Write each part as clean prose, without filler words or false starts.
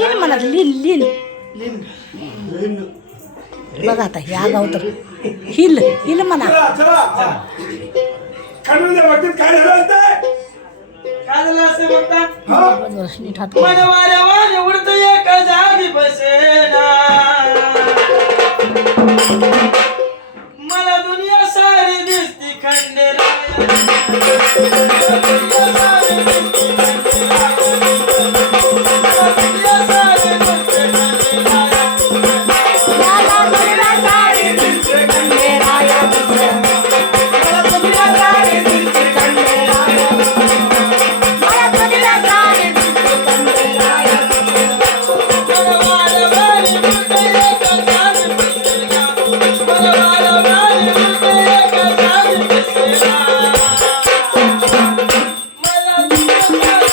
लिन म्हणा लिन लिन लिन बघा आता हे आगाव तर हिल हिल म्हणा खंडूच्या बाबतीत काय झालं असतं? काय झालं असं बघता नीट हात मन वाऱ्यावाने उडत एका जागी बसेना मला दुनिया सारी दिसती खंडेराया दुनिया सारी दिसती खंडेराया मला दुनिया सारी दिसती खंडेराया मला दुनिया सारी दिसते खंडेराया मला दुनिया सारी दिसते खंडेराया मला दुनिया सारी दिसते खंडेराया मला वाऱ्यावाने उडत एका जागी बसेना मला वाऱ्यावाने उडत एका जागी बसेना मला दुनिया सारी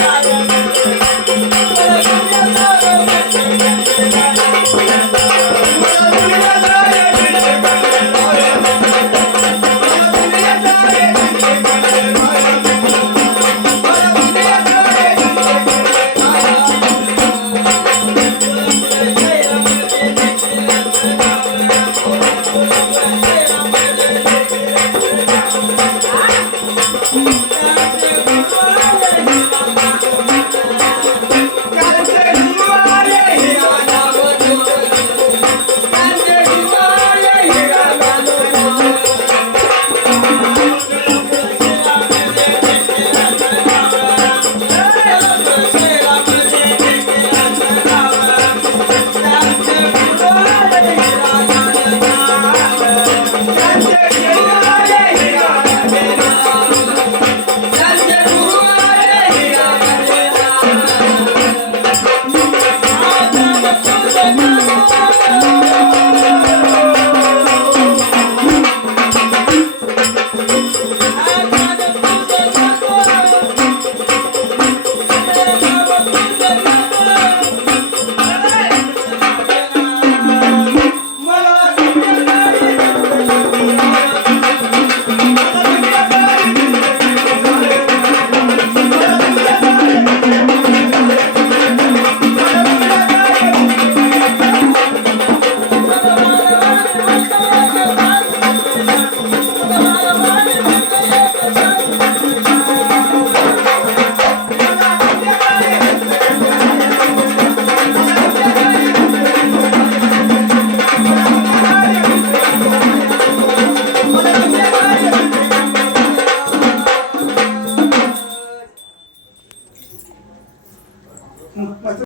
Thank you.